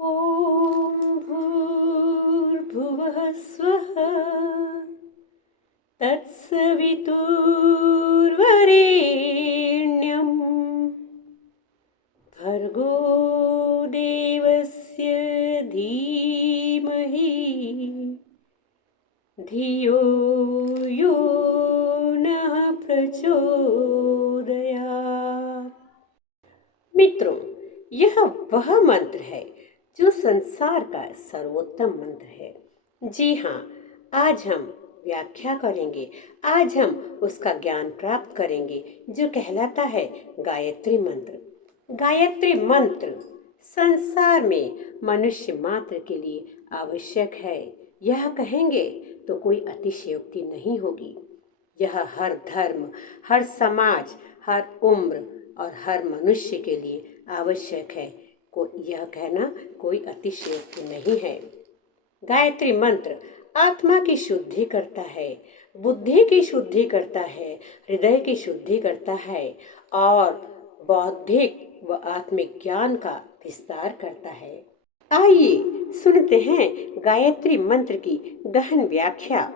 ॐ भूर्भुवः स्वः तत्सवितुर्वरेण्यं भर्गो देवस्य धीमहि धियो यो नः प्रचोदयात्। मित्रों, यह वह मंत्र है जो संसार का सर्वोत्तम मंत्र है। जी हाँ, आज हम व्याख्या करेंगे। आज हम उसका ज्ञान प्राप्त करेंगे जो कहलाता है गायत्री मंत्र। गायत्री मंत्र संसार में मनुष्य मात्र के लिए आवश्यक है। यह कहेंगे तो कोई अतिशयोक्ति नहीं होगी। यह हर धर्म, हर समाज, हर उम्र और हर मनुष्य के लिए आवश्यक है। यह कहना कोई अतिशयोक्ति नहीं है। गायत्री मंत्र आत्मा की शुद्धि करता है, बुद्धि की शुद्धि करता है, हृदय की शुद्धि करता है और बौद्धिक व आत्मिक ज्ञान का विस्तार करता है। आइए सुनते हैं गायत्री मंत्र की गहन व्याख्या।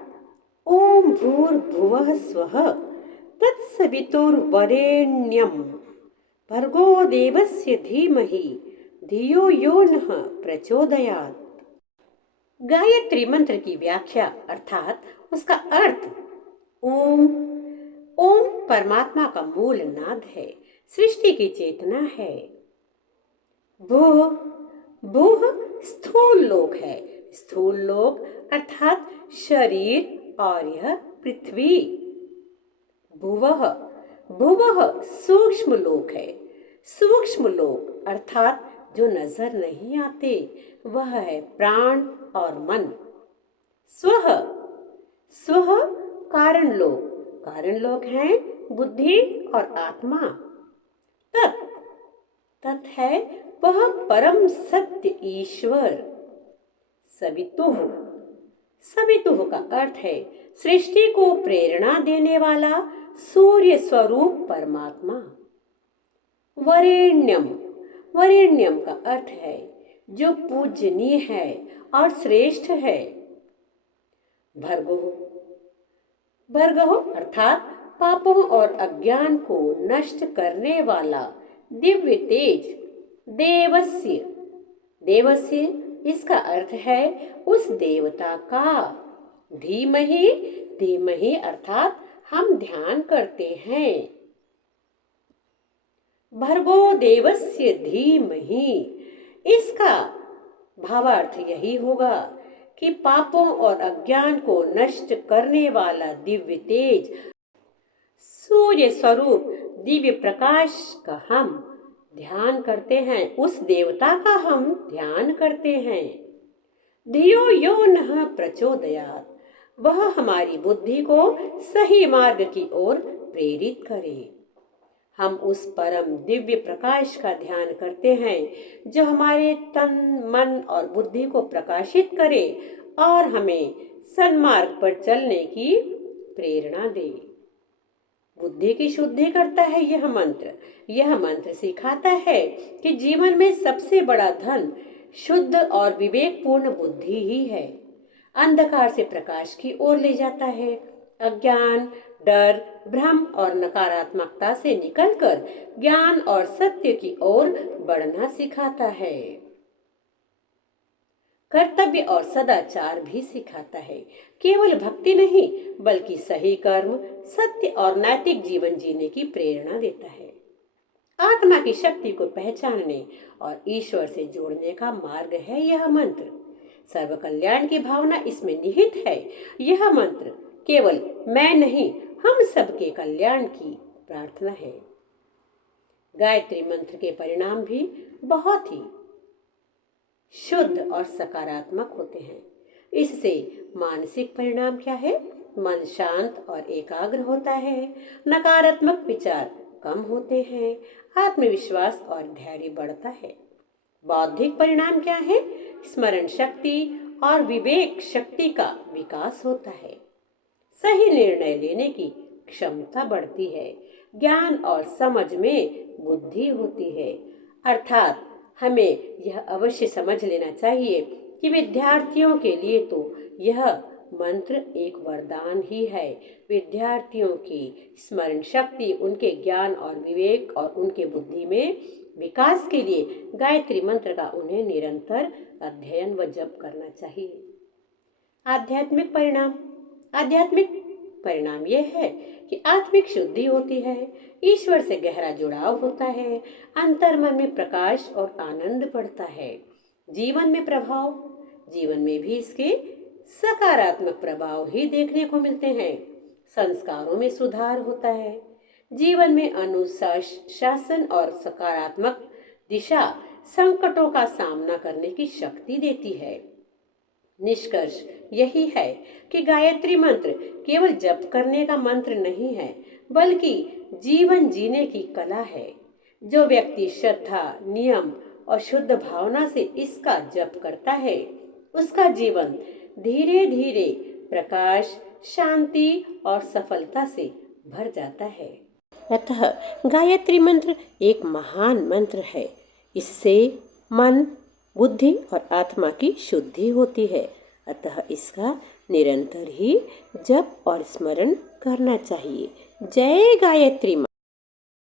ओम भूर्भुवः स्वः तत्सवितुर्वरेण्यं भर्गो देवस्य धीमहि धियो यो नः प्रचोदयात्। गायत्री मंत्र की व्याख्या अर्थात उसका अर्थ। ओम ओम परमात्मा का मूल नाद है, सृष्टि की चेतना है। भूः भूः स्थूल लोक है, स्थूल लोक अर्थात शरीर और यह पृथ्वी। भुवः भुवः सूक्ष्म लोक है, सूक्ष्म लोक अर्थात जो नजर नहीं आते, वह है प्राण और मन। स्वः स्वः कारण लोक है बुद्धि और आत्मा। तत् तत् है वह परम सत्य ईश्वर। सवितुः सवितुः का अर्थ है सृष्टि को प्रेरणा देने वाला सूर्य स्वरूप परमात्मा। वरेण्यम वरेण्यम का अर्थ है जो पूजनीय है और श्रेष्ठ है। भर्गो भर्गो अर्थात पापों और अज्ञान को नष्ट करने वाला दिव्य तेज। देवस्य देवस्य इसका अर्थ है उस देवता का। धीमहि धीमहि अर्थात हम ध्यान करते हैं। भर्गो देवस्य धीमहि इसका भावार्थ यही होगा कि पापों और अज्ञान को नष्ट करने वाला दिव्य तेज सूर्य स्वरूप दिव्य प्रकाश का हम ध्यान करते हैं, उस देवता का हम ध्यान करते हैं। धियो यो नः प्रचोदयात् वह हमारी बुद्धि को सही मार्ग की ओर प्रेरित करे। हम उस परम दिव्य प्रकाश का ध्यान करते हैं जो हमारे तन, मन और बुद्धि को प्रकाशित करे और हमें सन्मार्ग पर चलने की प्रेरणा दे। बुद्धि की शुद्धि करता है यह मंत्र। यह मंत्र सिखाता है कि जीवन में सबसे बड़ा धन शुद्ध और विवेकपूर्ण बुद्धि ही है। अंधकार से प्रकाश की ओर ले जाता है। अज्ञान, डर, भ्रम और नकारात्मकता से निकलकर ज्ञान और सत्य की ओर बढ़ना सिखाता है। कर्तव्य और सदाचार भी सिखाता है। केवल भक्ति नहीं बल्कि सही कर्म, सत्य और नैतिक जीवन जीने की प्रेरणा देता है। आत्मा की शक्ति को पहचानने और ईश्वर से जोड़ने का मार्ग है यह मंत्र। सर्व कल्याण की भावना इसमें निहित है। यह मंत्र केवल मैं नहीं, हम सबके कल्याण की प्रार्थना है। गायत्री मंत्र के परिणाम भी बहुत ही शुद्ध और सकारात्मक होते हैं। इससे मानसिक परिणाम क्या है? मन शांत और एकाग्र होता है, नकारात्मक विचार कम होते हैं, आत्मविश्वास और धैर्य बढ़ता है। बौद्धिक परिणाम क्या है? स्मरण शक्ति और विवेक शक्ति का विकास होता है, सही निर्णय लेने की क्षमता बढ़ती है, ज्ञान और समझ में बुद्धि होती है। अर्थात हमें यह अवश्य समझ लेना चाहिए कि विद्यार्थियों के लिए तो यह मंत्र एक वरदान ही है। विद्यार्थियों की स्मरण शक्ति, उनके ज्ञान और विवेक और उनके बुद्धि में विकास के लिए गायत्री मंत्र का उन्हें निरंतर अध्ययन व जप करना चाहिए। आध्यात्मिक परिणाम। आध्यात्मिक परिणाम यह है कि आत्मिक शुद्धि होती है, ईश्वर से गहरा जुड़ाव होता है, अंतर्मन में प्रकाश और आनंद बढ़ता है। जीवन में प्रभाव। जीवन में भी इसके सकारात्मक प्रभाव ही देखने को मिलते हैं। संस्कारों में सुधार होता है, जीवन में अनुशासन और सकारात्मक दिशा संकटों का सामना करने की शक्ति देती है। निष्कर्ष यही है कि गायत्री मंत्र केवल जप करने का मंत्र नहीं है, बल्कि जीवन जीने की कला है। जो व्यक्ति श्रद्धा, नियम और शुद्ध भावना से इसका जप करता है, उसका जीवन धीरे धीरे प्रकाश, शांति और सफलता से भर जाता है। अतः गायत्री मंत्र एक महान मंत्र है। इससे मन, बुद्धि और आत्मा की शुद्धि होती है। अतः इसका निरंतर ही जप और स्मरण करना चाहिए। जय गायत्री माँ।